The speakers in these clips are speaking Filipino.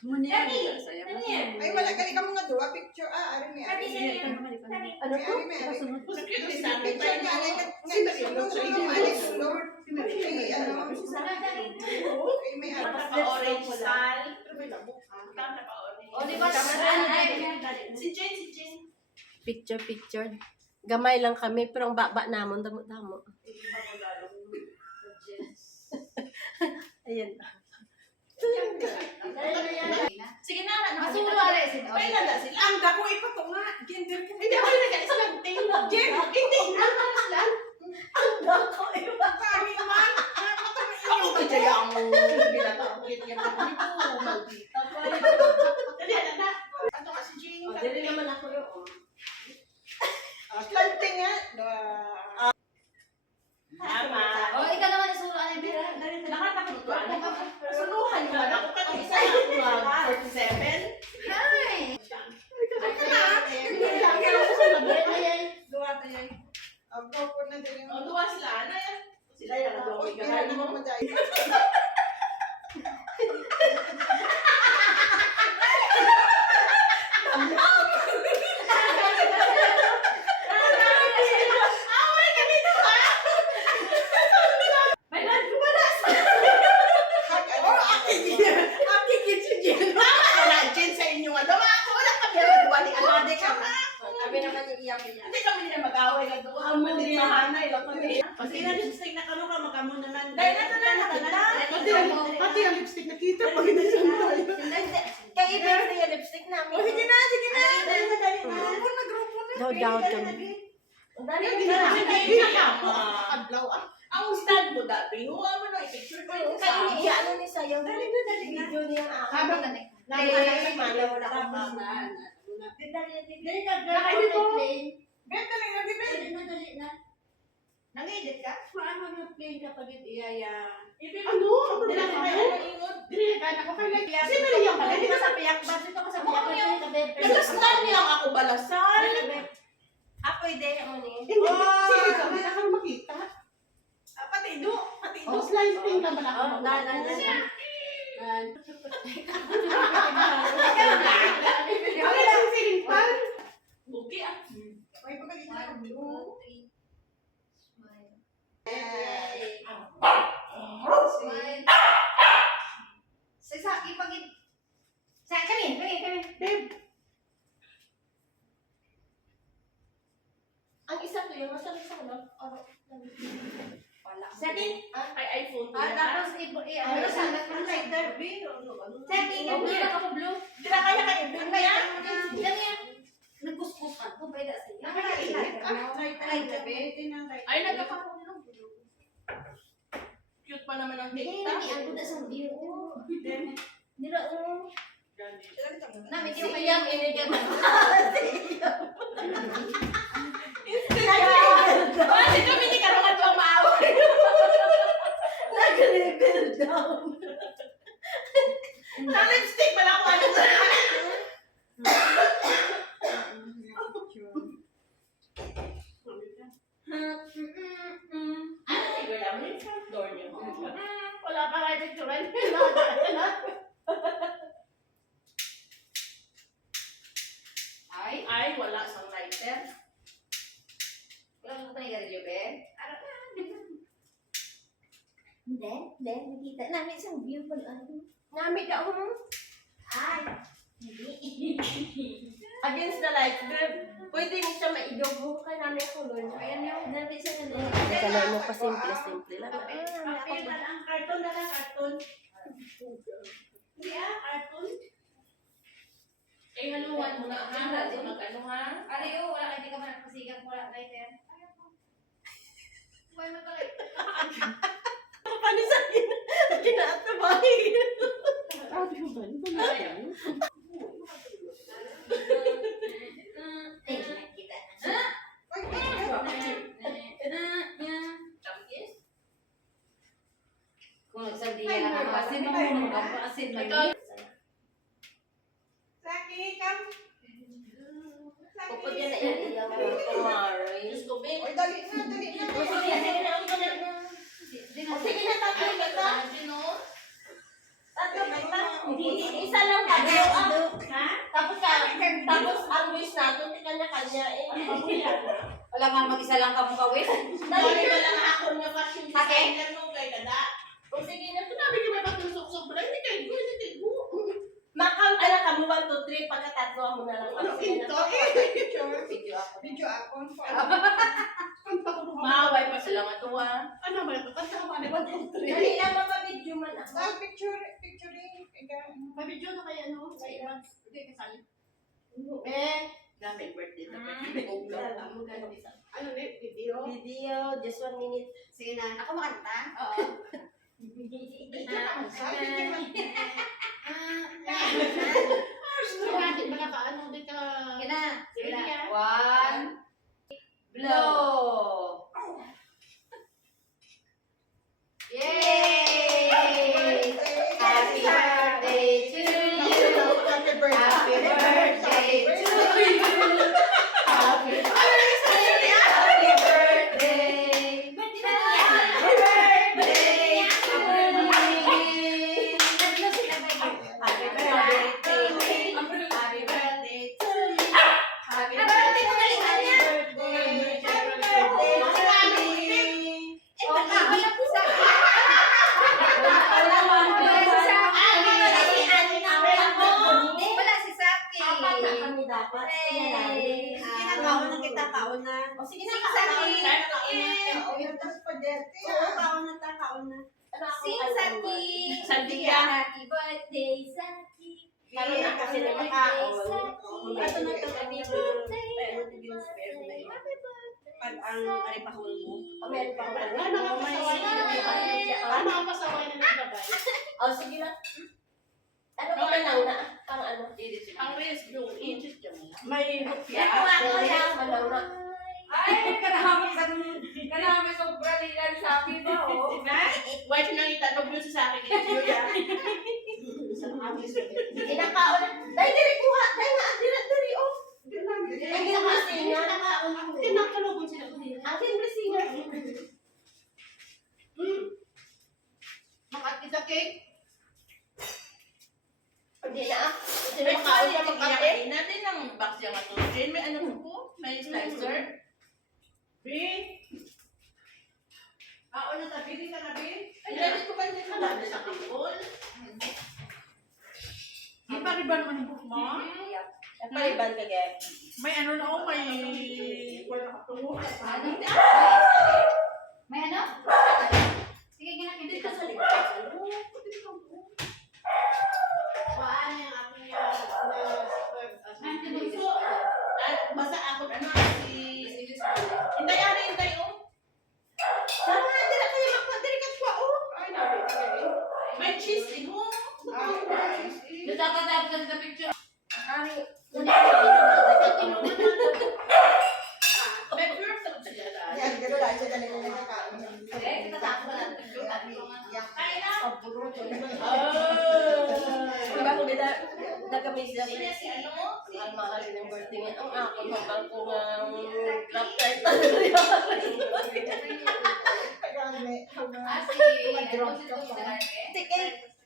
Munya. Ay, wala ka ka mga duwa picture. Ari may ari. Ano to? Kasunod. Picture nga ay sulod. Ay, ano? Ay, may ano. Naka-orange style. O, di ba? Si Jane. Picture. Gamay lang kami, pero ang baba namon, damo-damo. Ayan. Sige na, Masulo ala sila. Ay, nala sila. Ang dako ipato nga. Gender ka. Hindi ako nag-alis lang. Jen, hindi na. Ang dako, iba. Kami man. Ako ba dyan ang binatangkit yan? Ito, maldita pa. Dali, na. Ato ka si Jane. Dili naman ako yun. Plante nga. Tama. O, ikaw naman isulo ala bira. Lahat ako ito. Sunuhan mo na ako. Kaya isa na 47. Hi. Duwa tayo. Ang po na din. O, duwa sila. Ano yan? Sila yan. Uy, Nag-drawing ka. kaya naman maday. Wala, Jane, sa inyo nga. Dawa ako. Wala kami na duwa ni Alade ka. Kami naman iiyak niya. Hindi kami na mag-away na doon. Ang mga mahanay lang kami. Pati na lipstick na kano ka magamo naman. Dahil na nakita. Pati ang lipstick nakita pag inasam tayo. Kaya i-bear na yung lipstick namin. Sige na. Grupo na. Daw kami. Hindi na Adlaw ah. ang stand mo dati. Huwag mo na i-picture ko yung Kaya sa niya, ano ni Sayo? Dali na. Video niya ako. Habang wala akong baba. Dali ka, girl. Nakaibi ko. Bet na lang natin bet. Dali na. Nang-edit ka? Paano yung plane kapag iyaya? Ano? Dila ko kayo ingot. Dili ka na ko kay like. Si Maria pala. Dali ka sa piyak ba? Dito ka sa piyak. Nag-stand niya ako balasan. Ako hindi ako ni. Sige ka, hindi ako makita. Pati do. Oh, Slicing naman ako. Ano lang siling pa? Buki ah. May pagkalit na ako. Smile. Sa ipagin. Sa kami. Babe. Ang isa to yung masarap sa ano? Sa akin. Ay iPhone. Tapos ano sa ang lighter. Sa akin, yung blue na ka blue. Hindi na kaya kayo. Doon kaya? Ganyan. Nagkuskusan ko. Pwede sa iyo. Ay, nagkakaroon. Cute pa naman ang Hindi, TikTok. hindi. Ang ganda sa view. Nila, Namin, yung Kayang inigyan mo. Kasi kami ni Karungan doang maaway. Nag-level down. Ang lipstick pala ako. Ano sa door niyo. wala pa kayo picturean. Ay, wala sa lighter. Wala mo tayo garilyo, be? Hindi, nakita. Namin isang view pa lang. Nami ka ako. Ay, hindi. Against the light, girl. Pwede mo siya maidog mo. Kaya namin ako nun. Ayan yung dati sa kanila. Kalay mo pa simple lang. Papel na lang. Cartoon na lang. Cartoon. Hindi cartoon. Eh, haluan mo na. Mag-ano ha? Ariyo, wala hindi ka man nagpasigang wala lighter. Why mo pala? Paano sa akin? Kinatabahin. Ayaw. Ay, nakita na. Champions? Kung nagsabi ka na asin, mamulong ka pa asin. Saki, come. Pupod yan na iiyaw mo. Kumaroy. Gusto ba? Oy, dali na. Sige na. Sige na, tatlo kita. Tatlo kita. Hindi, isa lang ka. Ha? Tapos ang wish natin, di kanya-kanya eh. Wala nga mag-isa lang ka mong kawin. Dali ba lang ako na fashion Ate? designer nung kay Dada? O sige na, sinabi ko may patusok-sok ba? Hindi kayo, hindi kayo. Makang ka na kami 1, 2, 3, pagkatatlo mo na lang. Ano ito? Video ako. Video ako. Kanta ko nung Maaway pa sila nga tuwa. ano ba ito? Kanta ko ano ba ito? Dali lang mapabidyo man ako. Picturing. Ikaw. Pabidyo na kaya no? Sa iba. Hindi kasali. Dami birthday na Ano na video? Video, just 1 minute. Sige na. Ako makanta? Oo. Bakit ba nakaano di ka? Sige na. Sige na. 1. Blow. Yay! Happy birthday to you. Happy birthday. Happy birthday to you. Happy birthday. Happy birthday. Happy birthday to you. Happy birthday to you. Happy birthday to you. Happy birthday to you. Happy birthday to you. Wala si Saki. Apat na kami dapat. Sige na, kaunan kita, kaunan. O sige Sing na, Saki. Oh, yung spaghetti. Oo, kaunan ta, kaunan. Sing Saki. Sandia. Happy birthday, Saki. Karoon na kasi ng makaon. Ito na ito, Happy birthday. Pag ang alipahol mo. Meron pa ako. Ano nga pasaway na Ano nga pasaway na nagbabay? O sige na. Ano ba manaw na? Pang ano? Ang rest yung Egypt yung May hopya. Ako lang. Manaw na. Ay, kanami sobra nila sa akin ba, oh. White nang itanong yun sa akin yung ya. Kinakaon na. Dahil diri kuha. Dahil na. Diri oh. Ang ginakasingan. Tinakalugon sila ko nila. Ang ginakasingan. Makakita cake. Hindi na. Hindi na May makaon kaya na magkakain magkape. natin ng box yung atulogin. May ano po? May slicer. B. Ako na tabi ka na, Bin. Ay, dati ko ba hindi ka natin sa kapol? Di pa rin ba naman yung book mo? Paliban ka gaya. May ano na ako, may... Wala ka tungo. May ano? Sige, Hindi ginakita. ka sa likod. Paano yung aking Basta ako, ano, si... Hintay, hintay, oh. Sana nga hindi na kayo magpadiri ka kwa oh. Ay, nabi. May cheese din, oh. Nagkakatapos sa picture. Ari. May pure sa siya. Yan, gano'n lang. Siya dali na nagkakaon. Eh, tatapos ko lang. Kaya na. Diba kung nagkamiss na Sino si ano? ang mahal ng birthday nga. Ang ako mahal ko nga crop type. Sige,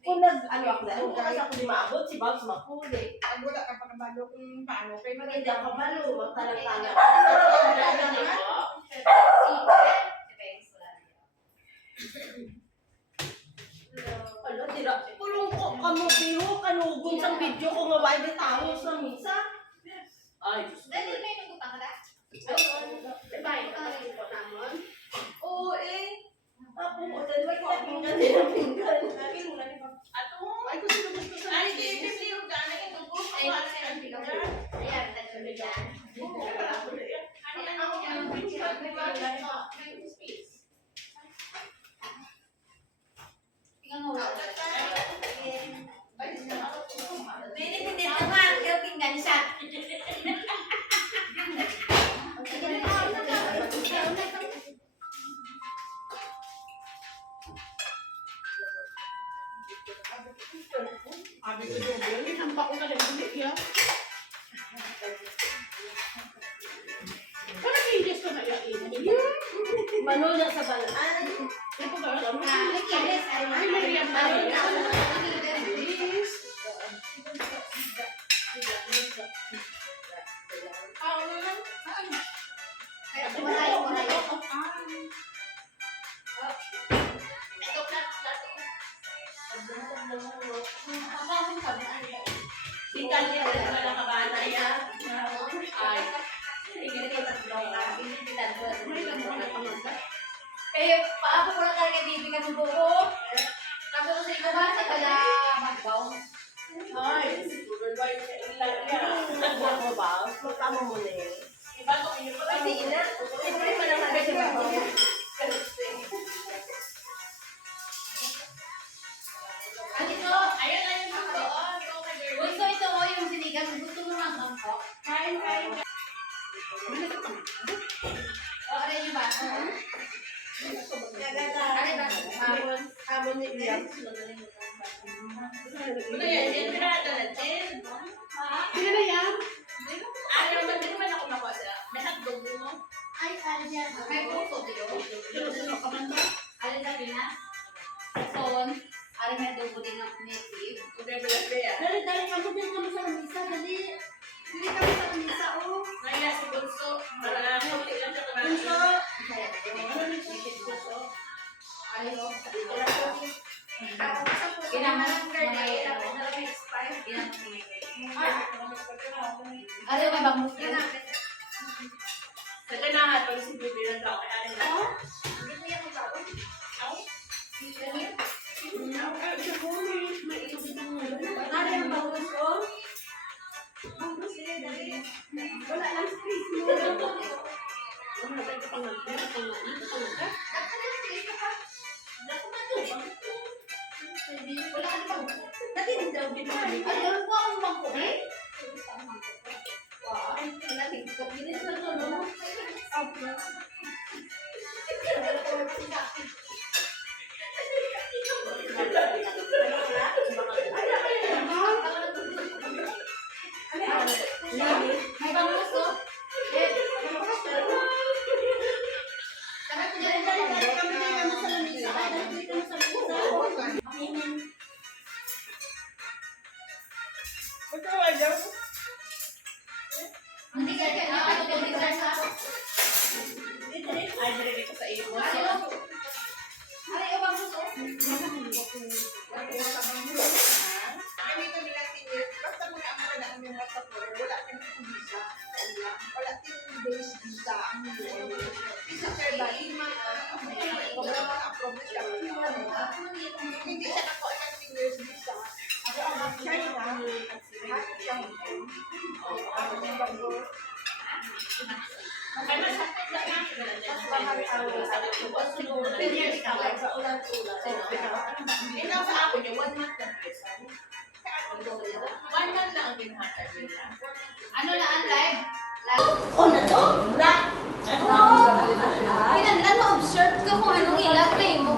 kung ano ako na, kung kasi ako di maabot, si Babs makuli. Ang wala ka pa kabalo kung paano kayo Hindi ako malo, magtalang-talang. Ano, tira, pulong ko, kamubiro, kanugon sa video ko nga why di tao sa misa. Ay, Dali, may nagutang ka na? oo eh. Ako, o dali ba kita pinggan? Ato, ay gusto na gusto sa... Ay, di, bibiro ka na ito po. Ay, ayan, tatlo dyan. Tingnan mo. Pwede hindi mo nga, gawin nga siya. Sabi ko doon, hinampa ko na rin ulit yan. Parang hinges ko na yan. Manol na sa balaan. Ito ba? Ay, Ay, may riyan na rin. Ay, kali ang mga kabana yan. Ay. Eh, paabo ko lang talaga bibigyan mo buko. Kasi ko sa ikaw ba, sa kala magbaw. Ay, nagbuhat mo ba? Magkama mo na eh. Iba ko inyo pa. Ay, sige na. Siyempre pa naman kasi ba? Ano ito? Ayan na yung buko. Gusto ito o yung sinigang. Gusto mo mang mangkok? Kain. O, ano yung baso? Ano ba? Mamon. Hamon ni Ian. Ano yan? Yan pinata natin. Sino na yan? Ayaw naman din naman ako makuha. May hotdog din mo. Ay, ano yan? May puso dito. Sino ka man to? Alin na rin na? Son. Alin na doon ko din ng native. Dali, kamutin kami sa lamisa. Dali. Dali kami sa lamisa, oh. Naya si Bunso. Para kunti lang siya Bunso. Alin o? Alin may bangus yun? Sa ganahan, pag si Bibi lang daw, kaya rin ako. Dali ang bangus, oh. Bangus, dali. Wala lang space mo. Dati din daw, di ba? Ayun po akong bangko eh. Bilis na to, no? May bangus o? Saka ko dyan ang Hindi ka kaya nakakatuloy ka sa Ay, direct ko sa iyo. Ano? Ano yung bangus o? Kami kami lang tinir. Basta mo na ang mga daan yung WhatsApp mo. Wala kami ng visa. Wala tayong days visa. Ang visa per bali. Wala mga approve siya. Hindi siya nakuha ng 10 years visa. Ako ang mag-China. At siyang Kaya masakit na lang. Ikaw sa ako niya, 1 month lang. 1 month lang ang ginhatag nila. Ano na ang live? Live. Oh, na to? Wala. Kinanlan mo observe ka kung anong ilag na yung mo.